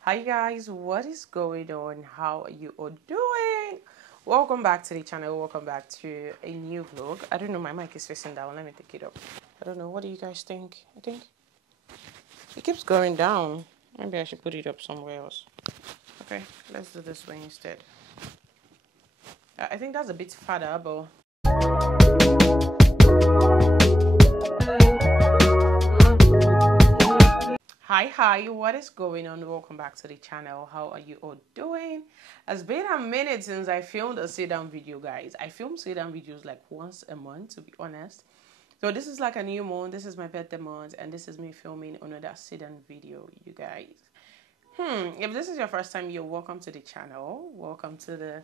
Hi guys, what is going on? How are you all doing? Welcome back to the channel. Welcome back to a new vlog. I don't know, my mic is facing down. Let me take it up. I don't know, what do you guys think? I think it keeps going down. Maybe I should put it up somewhere else. Okay, let's do this way instead. I think that's a bit farther, but hi, what is going on? Welcome back to the channel. How are you all doing? It's been a minute since I filmed a sit-down video, guys. I film sit-down videos like once a month, to be honest. So this is like a new month. This is my birthday month, and this is me filming another sit-down video, you guys. If this is your first time, you're welcome to the channel. Welcome to the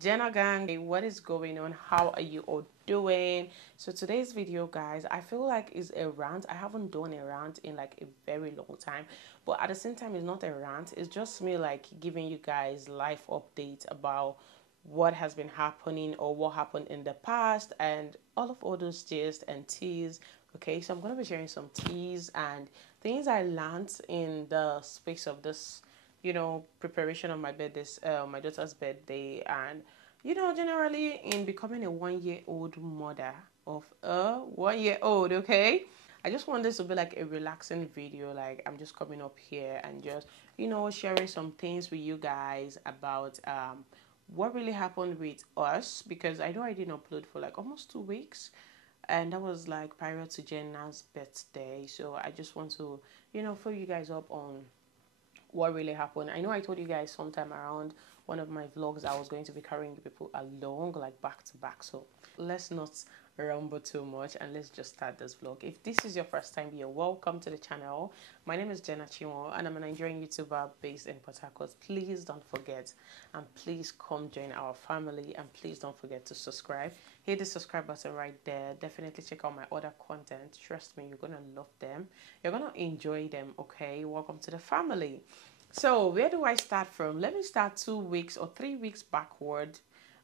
Jenna gang. Hey, what is going on? How are you all doing? So today's video, guys, I feel like is a rant. I haven't done a rant in like a very long time, but at the same time, it's not a rant. It's just me like giving you guys life updates about what has been happening or what happened in the past and all those gist and teas. Okay, so I'm gonna be sharing some teas and things I learned in the space of this, preparation of my birthday, my daughter's birthday, and generally in becoming a 1-year-old mother of a 1-year-old. Okay, I just want this to be like a relaxing video. Like I'm just coming up here and just sharing some things with you guys about what really happened with us, because I know I didn't upload for like almost 2 weeks, and that was like prior to Jenna's birthday. So I just want to fill you guys up on what really happened. I know I told you guys sometime around one of my vlogs I was going to be carrying people along like back to back, so let's not rumble too much and let's just start this vlog. If this is your first time here, welcome to the channel. My name is Jenna Chinwo and I'm a Nigerian YouTuber based in Port Harcourt. Please don't forget and please come join our family, and please don't forget to subscribe. Hit the subscribe button right there. Definitely check out my other content. Trust me, you're gonna love them, you're gonna enjoy them. Okay, welcome to the family. So where do I start from? Let me start 2 weeks or 3 weeks backward,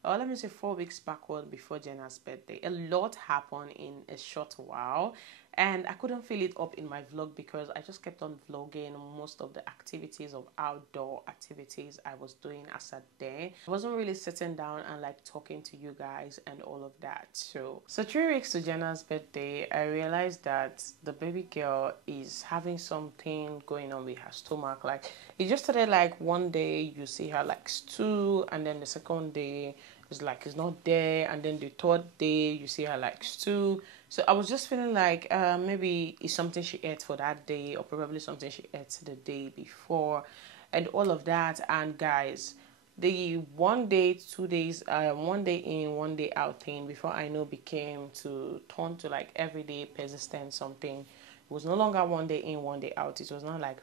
or let me say 4 weeks backward before Jenna's birthday. A lot happened in a short while, and I couldn't fill it up in my vlog because I just kept on vlogging most of the activities of outdoor activities I was doing as a day. I wasn't really sitting down and like talking to you guys and all of that. So 3 weeks to Jenna's birthday, I realized that the baby girl is having something going on with her stomach. Like it just started like one day you see her like stew, and then the second day it's like it's not there, and then the third day you see her like stew. So I was just feeling like maybe it's something she ate for that day, or probably something she ate the day before and all of that. And guys, the 1 day 2 days 1 day in 1 day out thing, before I know, became to turn to like everyday persistent something. It was no longer 1 day in 1 day out. It was not like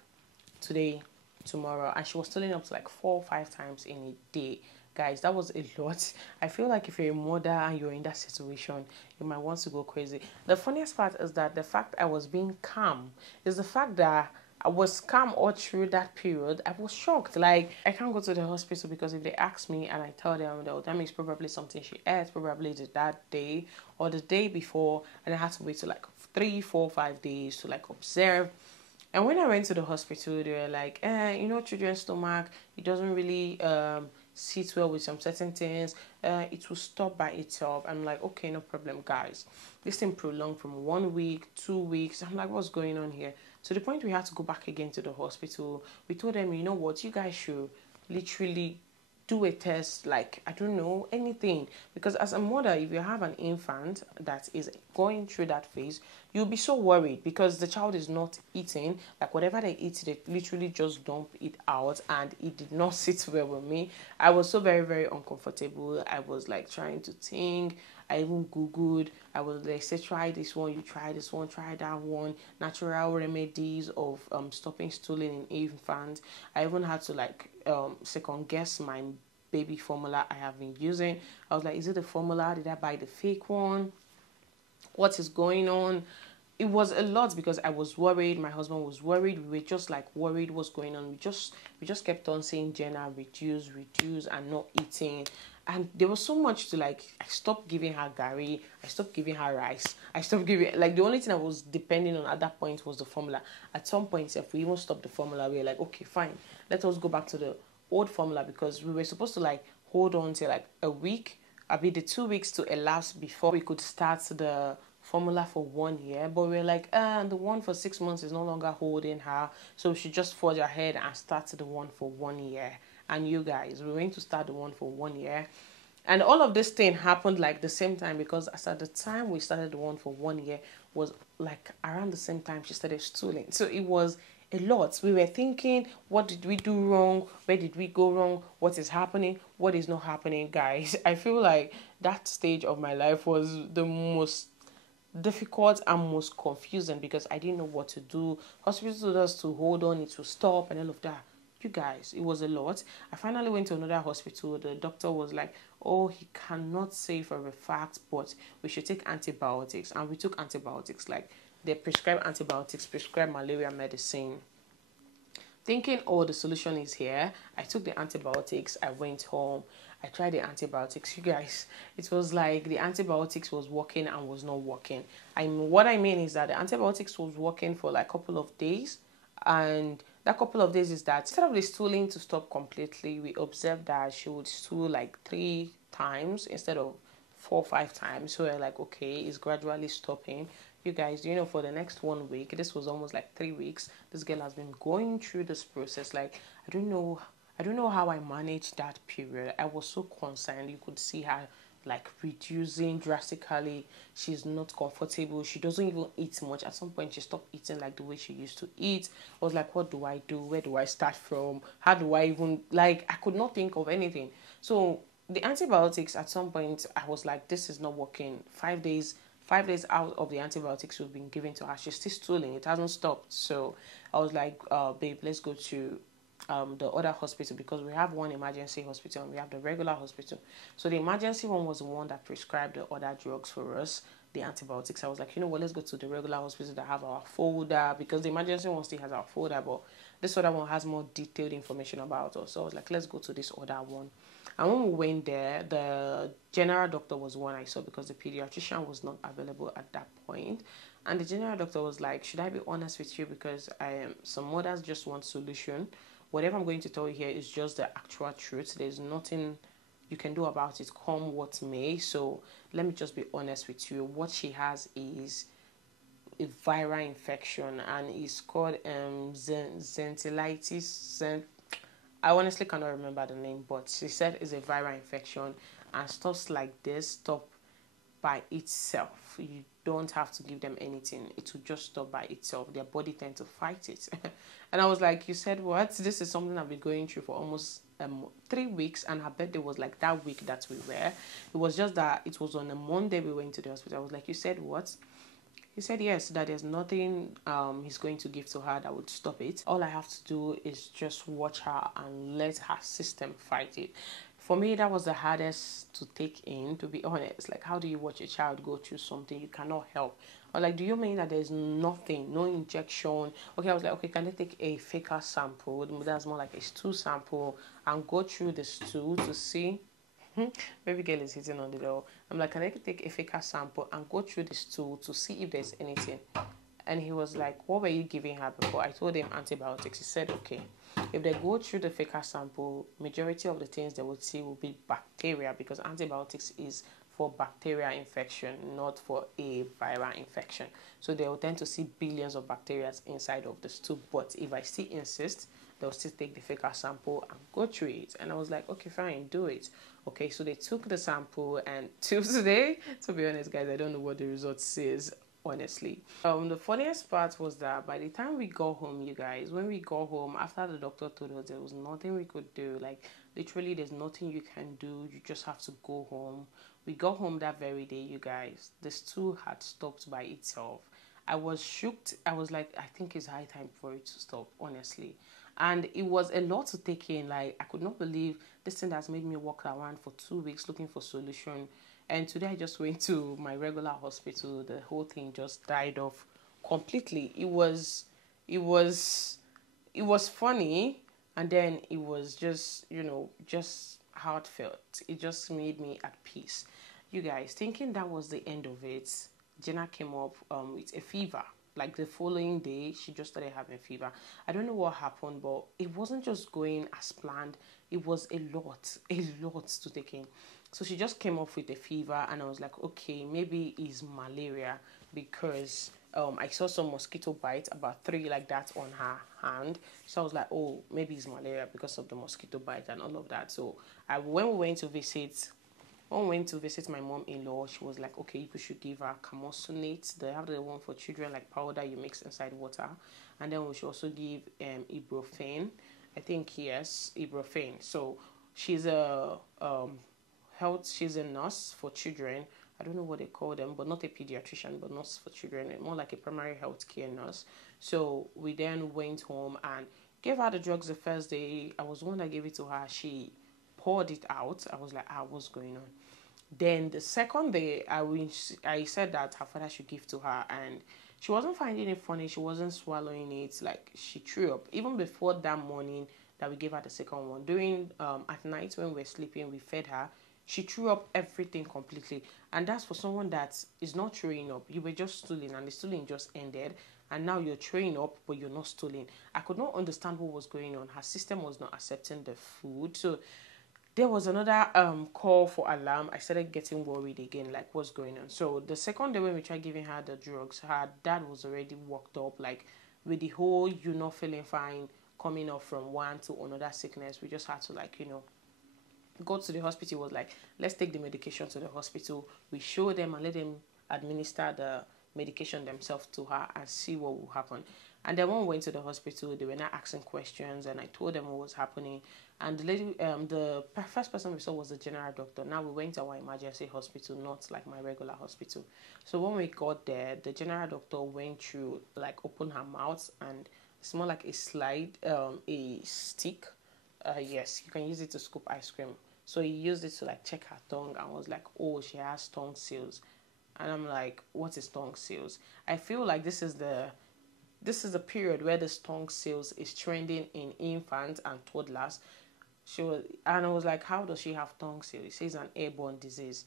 today, tomorrow, and she was stealing up to like 4 or 5 times in a day. Guys, that was a lot. I feel like if you're a mother and you're in that situation, you might want to go crazy. The funniest part is that the fact I was being calm is the fact that I was calm all through that period. I was shocked. Like, I can't go to the hospital because if they ask me and I tell them, that means probably something she ate, probably that day or the day before, and I had to wait till like 3, 4, 5 days to like observe. And when I went to the hospital, they were like, children's stomach, it doesn't really sit well with some certain things. It will stop by itself. I'm like, okay, no problem, guys. This thing prolonged from 1 week, 2 weeks. I'm like, what's going on here? To the point we had to go back again to the hospital. We told them, you know what, you guys should literally do a test, like, I don't know, anything. Because as a mother, if you have an infant that is going through that phase, you'll be so worried because the child is not eating. Like, whatever they eat, they literally just dump it out, and it did not sit well with me. I was so very, very uncomfortable. I was like trying to think. I even Googled. I was like, say, try this one, you try this one, try that one. Natural remedies of stopping stooling in infants. I even had to like second guess my baby formula I have been using. I was like, is it the formula? Did I buy the fake one? What is going on? It was a lot because I was worried. My husband was worried. We were just like worried what's going on. We just kept on saying, Jenna, reduce and not eating. And there was so much to like, I stopped giving her gari, I stopped giving her rice, I stopped giving, like the only thing I was depending on at that point was the formula. At some point, if we even stopped the formula, we were like, okay, fine, let us go back to the old formula, because we were supposed to like hold on to like a week, I mean the 2 weeks to elapse before we could start the formula for 1 year. But we were like, the one for 6 months is no longer holding her, so we should just forge ahead and start the one for 1 year. And you guys, we're going to start the one for 1 year. And all of this thing happened like the same time, because as at the time we started the one for 1 year was like around the same time she started stooling. So it was a lot. We were thinking, what did we do wrong? Where did we go wrong? What is happening? What is not happening, guys? I feel like that stage of my life was the most difficult and most confusing, because I didn't know what to do. Hospital told us to hold on, it will stop and all of that. You guys, it was a lot. I finally went to another hospital. The doctor was like, oh, he cannot say for a fact, but we should take antibiotics. And we took antibiotics, like they prescribed antibiotics, prescribed malaria medicine, thinking, oh, the solution is here. I took the antibiotics, I went home, I tried the antibiotics. You guys, it was like the antibiotics was working and was not working. What I mean is that the antibiotics was working for like a couple of days, and that couple of days is that instead of the stooling to stop completely, we observed that she would stool like 3 times instead of 4 or 5 times. So we're like, okay, it's gradually stopping. You guys, you know, for the next 1 week, this was almost like 3 weeks, this girl has been going through this process. Like, I don't know how I managed that period. I was so concerned. You could see her like reducing drastically. She's not comfortable. She doesn't even eat much. At some point she stopped eating like the way she used to eat. I was like, what do I do? Where do I start from? How do I even, like, I could not think of anything. So the antibiotics, at some point I was like, this is not working. 5 days out of the antibiotics we've been giving to her, she's still stooling. It hasn't stopped. So I was like, babe, let's go to the other hospital, because we have one emergency hospital and we have the regular hospital. So the emergency one was the one that prescribed the other drugs for us, the antibiotics. I was like, you know what, let's go to the regular hospital that have our folder, because the emergency one still has our folder, but this other one has more detailed information about us. So I was like, let's go to this other one. And when we went there, the general doctor was one I saw, because the pediatrician was not available at that point. And the general doctor was like, should I be honest with you, because some mothers just want solution. Whatever I'm going to tell you here is just the actual truth. There's nothing you can do about it, come what may. So let me just be honest with you. What she has is a viral infection, and it's called zentilitis. I honestly cannot remember the name, but she said it's a viral infection, and stuff like this stop by itself. You don't have to give them anything. It will just stop by itself. Their body tends to fight it. And I was like, you said what? This is something I've been going through for almost 3 weeks, and her birthday was like that week that we were. It was just that it was on a Monday we went to the hospital. I was like, you said what? He said yes, that there's nothing he's going to give to her that would stop it. All I have to do is just watch her and let her system fight it. For me, that was the hardest to take in, to be honest. Like, how do you watch a child go through something you cannot help? Or like, do you mean that there's nothing, no injection? Okay, I was like, okay, can they take a FAQS sample? That's more like a stool sample, and go through the stool to see. Baby girl is hitting on the door. I'm like, can I take a FAQS sample and go through the stool to see if there's anything? And he was like, what were you giving her before? I told him antibiotics. He said, okay. If they go through the FAQS sample, majority of the things they would see will be bacteria, because antibiotics is for bacterial infection, not for a viral infection. So they will tend to see billions of bacteria inside of the stool. But if I still insist, they'll still take the FAQS sample and go through it. And I was like, okay, fine, do it. Okay, so they took the sample, and till today, to be honest, guys, I don't know what the result says, honestly. The funniest part was that by the time we got home, you guys, when we got home, after the doctor told us there was nothing we could do, like literally there's nothing you can do, you just have to go home. We got home that very day, you guys. The stool had stopped by itself. I was shocked. I was like, I think it's high time for it to stop, honestly. And it was a lot to take in. Like, I could not believe this thing that's made me walk around for 2 weeks looking for solution. And today I just went to my regular hospital. The whole thing just died off completely. It was funny, and then it was just, just how it felt. It just made me at peace. You guys, thinking that was the end of it, Jenna came up with a fever. Like the following day, she just started having fever. I don't know what happened, but it wasn't just going as planned. It was a lot to take in. So she just came up with a fever, and I was like, okay, maybe it's malaria, because I saw some mosquito bites, about 3 like that on her hand. So I was like, oh, maybe it's malaria because of the mosquito bite and all of that. So when we went to visit my mom-in-law, she was like, okay, you should give her camosunate. They have the one for children, like powder you mix inside water. And then we should also give ibuprofen. I think, yes, ibuprofen. So she's a she's a nurse for children. I don't know what they call them, but not a pediatrician, but nurse for children, more like a primary health care nurse. So we then went home and gave her the drugs the first day. I was the one that gave it to her. She poured it out. I was like, what's going on? Then the second day, I said that her father should give to her, and she wasn't finding it funny. She wasn't swallowing it. Like, she threw up. Even before that morning that we gave her the second one, during at night when we were sleeping, we fed her. She threw up everything completely. And that's for someone that is not throwing up. You were just stooling, and the stooling just ended. And now you're throwing up, but you're not stooling. I could not understand what was going on. Her system was not accepting the food. So there was another call for alarm. I started getting worried again, like, what's going on? So the second day when we tried giving her the drugs, her dad was already worked up, like, with the whole you not feeling fine coming up from one to another sickness. We just had to, like, go to the hospital. Was like, let's take the medication to the hospital. We show them and let them administer the medication themselves to her and see what will happen. And then when we went to the hospital, they were not asking questions, and I told them what was happening. And the lady, the first person we saw was the general doctor. Now we went to our emergency hospital, not like my regular hospital. So when we got there, the general doctor went through, like, open her mouth, and it's more like a slide, a stick. Yes, you can use it to scoop ice cream. So he used it to, like, check her tongue, and was like, oh, she has tonsils. And I'm like, what is tonsils? I feel like this is the period where the tonsils is trending in infants and toddlers. And I was like, how does she have tonsils? It says an airborne disease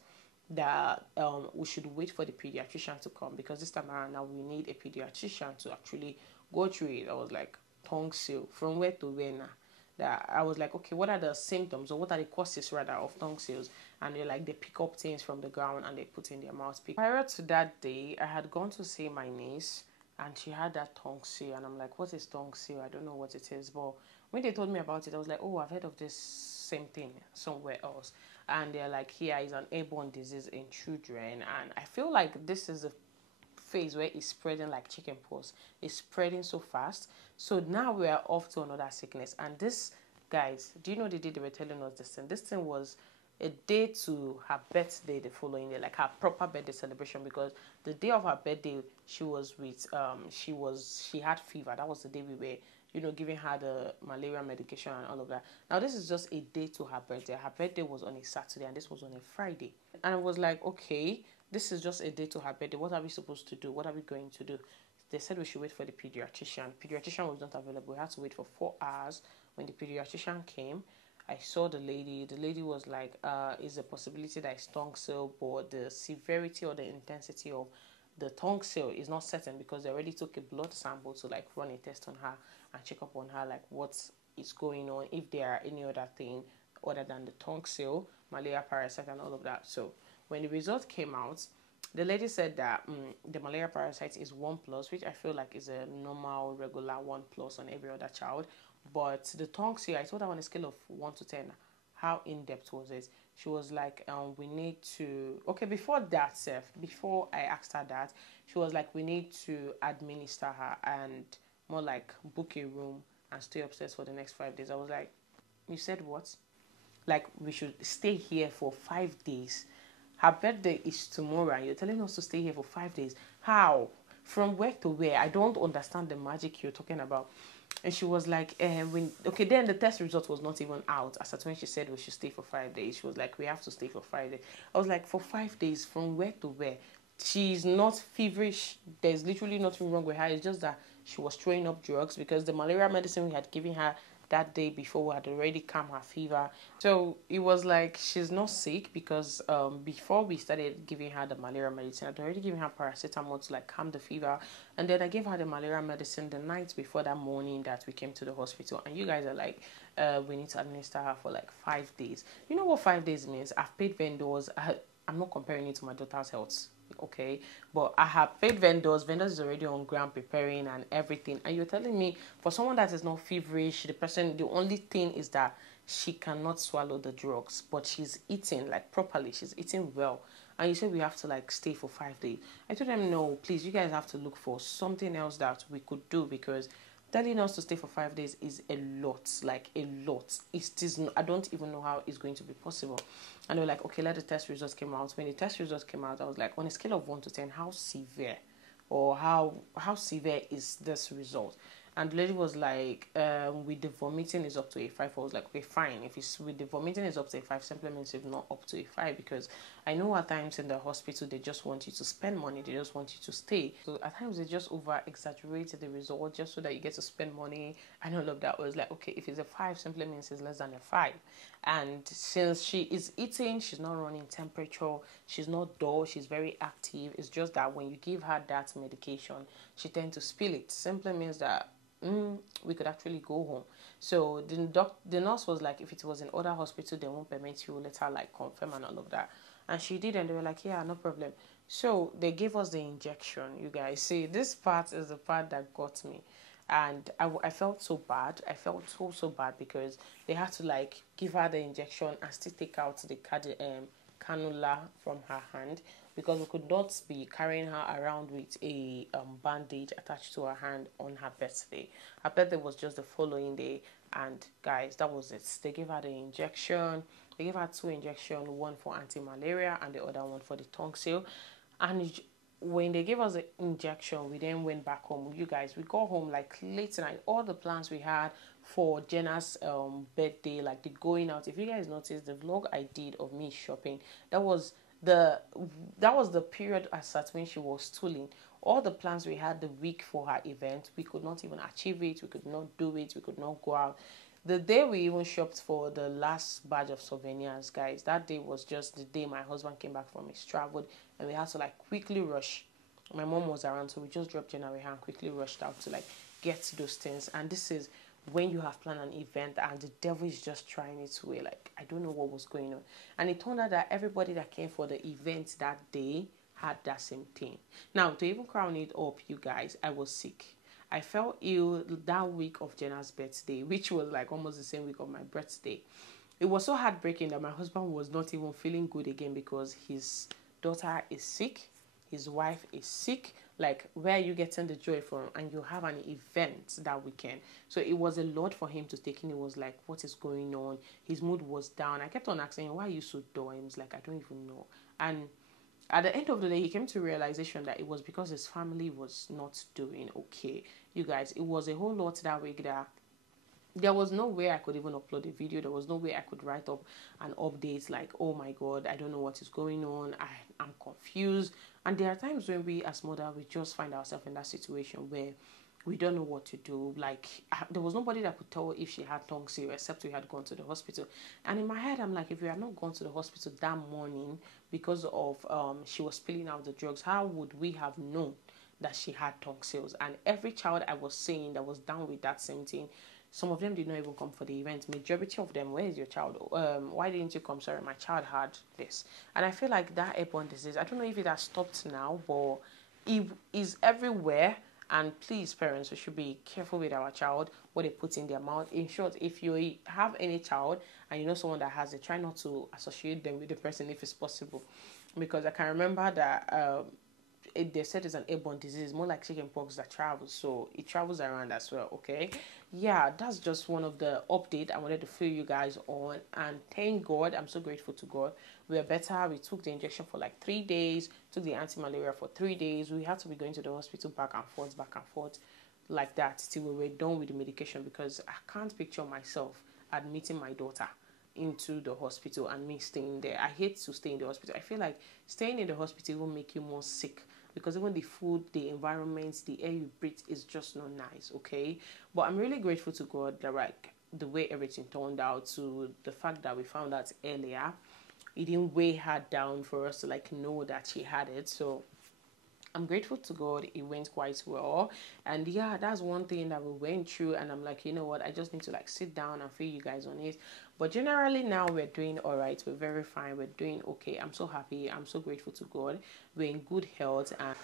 that we should wait for the pediatrician to come, because this time around now we need a pediatrician to actually go through it. I was like, tonsil, from where to where now? That I was like, okay, what are the symptoms, or what are the causes rather of tonsils? And they're like, they pick up things from the ground and they put in their mouth. Prior to that day, I had gone to see my niece, and she had that tonsil, and I'm like, what is tonsil? I don't know what it is. But when they told me about it, I was like, oh, I've heard of this same thing somewhere else. And they're like, here is an airborne disease in children. And I feel like this is a phase where it's spreading like chickenpox. It's spreading so fast. So now we are off to another sickness. And this, guys, do you know the day they were telling us this thing? This thing was a day to her birthday the following day, like her proper birthday celebration, because the day of her birthday she was with she had fever. That was the day we were giving her the malaria medication and all of that. Now this is just a day to her birthday. Her birthday was on a Saturday and this was on a Friday. And I was like, okay, this is just a day to her birthday. What are we supposed to do? What are we going to do? They said we should wait for the pediatrician. Pediatrician was not available. We had to wait for 4 hours. When the pediatrician came, I saw the lady. The lady was like, is a possibility that it's tonsil, but the severity or the intensity of the tonsil is not certain, because they already took a blood sample to, like, run a test on her and check up on her, like, what is going on, if there are any other thing other than the tonsil, malaria parasite and all of that. So when the result came out, the lady said that the malaria parasite is 1+, which I feel like is a normal, regular 1+ on every other child. But the tonsil, I told her on a scale of 1 to 10, how in-depth was it? She was like, we need to... Okay, before I asked her that, she was like, we need to administer her and more like book a room and stay upstairs for the next 5 days. I was like, you said what? Like, we should stay here for 5 days. Her birthday is tomorrow and you're telling us to stay here for 5 days. How? From where to where? I don't understand the magic you're talking about. And she was like, okay, then the test result was not even out. As at when she said we should stay for 5 days, she was like, we have to stay for 5 days. I was like, for 5 days, from where to where? She's not feverish. There's literally nothing wrong with her. It's just that she was throwing up drugs, because the malaria medicine we had given her that day before we had already calmed her fever. So it was like she's not sick because before we started giving her the malaria medicine, I'd already given her paracetamol to like calm the fever, and then I gave her the malaria medicine the night before that morning that we came to the hospital. And you guys are like, we need to administer her for like 5 days. You know what 5 days means? I've paid vendors. I'm not comparing it to my daughter's health, okay, but I have paid vendors is already on ground preparing and everything, and you're telling me for someone that is not feverish, the only thing is that she cannot swallow the drugs, but she's eating like properly, she's eating well, and you said we have to like stay for 5 days. I told them, no, please, you guys have to look for something else that we could do, because telling us to stay for 5 days is a lot, like a lot. It is, I don't even know how it's going to be possible. And they were like, okay, let the test results come out. When the test results came out, I was like, on a scale of 1 to 10, how severe or how severe is this result? And the lady was like, with the vomiting is up to a 5. I was like, okay, fine. If it's with the vomiting is up to a 5, simply means it's not up to a 5, because I know at times in the hospital they just want you to spend money, they just want you to stay. So at times they just over exaggerate the result just so that you get to spend money and all of that. I was like, okay, if it's a 5, simply means it's less than a 5. And since she is eating, she's not running temperature, she's not dull, she's very active. It's just that when you give her that medication, she tends to spill it. Simply means that we could actually go home. So the nurse was like, if it was in other hospital, they won't permit you. Let her like confirm and all of that. And she did, and they were like, yeah, no problem. So they gave us the injection. You guys see, this part is the part that got me. And I felt so bad. I felt so bad, because they had to like give her the injection and still take out the cannula from her hand, because we could not be carrying her around with a bandage attached to her hand on her birthday. Her birthday was just the following day, and guys, that was it. They gave her the injection. They gave her 2 injections, one for anti-malaria and the other one for the tonsil. And when they gave us the injection, we then went back home. You guys, we got home like late night. All the plans we had for Jenna's birthday, like the going out. If you guys noticed the vlog I did of me shopping, that was the period as at when she was stooling. All the plans we had the week for her event, we could not even achieve it. We could not do it. We could not go out. The day we even shopped for the last batch of souvenirs, guys, that day was just the day my husband came back from his travel, and we had to like quickly rush. My mom was around, so we just dropped Jenna with her and quickly rushed out to like get those things. And this is when you have planned an event and the devil is just trying its way. Like, I don't know what was going on. And it turned out that everybody that came for the event that day had that same thing. Now, to even crown it up, you guys, I was sick. I felt ill that week of Jenna's birthday, which was like almost the same week of my birthday. It was so heartbreaking that my husband was not even feeling good again, because his daughter is sick, his wife is sick. Like, where are you getting the joy from? And you have an event that weekend. So it was a lot for him to take in. It was like, what is going on? His mood was down. I kept on asking, why are you so dull? He was like, I don't even know. And at the end of the day, he came to realization that it was because his family was not doing okay. You guys, it was a whole lot that week that there was no way I could even upload a video. There was no way I could write up an update like, oh my God, I don't know what is going on. I'm confused. And there are times when we as mother, we just find ourselves in that situation where we don't know what to do. Like, there was nobody that could tell if she had tonsil except we had gone to the hospital. And in my head, I'm like, if we had not gone to the hospital that morning because of she was spilling out the drugs, how would we have known that she had tonsils? And every child I was seeing that was down with that same thing, some of them did not even come for the event. Majority of them, where is your child? Why didn't you come? Sorry, my child had this. And I feel like that airborne disease, I don't know if it has stopped now, but it is everywhere. And please, parents, we should be careful with our child, what they put in their mouth. In short, if you have any child and you know someone that has it, try not to associate them with the person if it's possible. Because I can remember that they said it's an airborne disease, more like chickenpox that travels, so it travels around as well. Okay, yeah, that's just one of the update I wanted to fill you guys on. And thank God, I'm so grateful to God, we are better. We took the injection for like 3 days, took the anti-malaria for 3 days. We had to be going to the hospital back and forth like that till we were done with the medication, because I can't picture myself admitting my daughter into the hospital and me staying there. I hate to stay in the hospital. I feel like staying in the hospital will make you more sick, because even the food, the environment, the air you breathe is just not nice, okay? But I'm really grateful to God that, like, the way everything turned out to the fact that we found out earlier, it didn't weigh her down for us to like know that she had it. So I'm grateful to God it went quite well. And yeah, that's one thing that we went through, and I'm like, you know what, I just need to like sit down and feel you guys on it. But generally now we're doing all right, we're very fine, we're doing okay. I'm so happy, I'm so grateful to God, we're in good health, and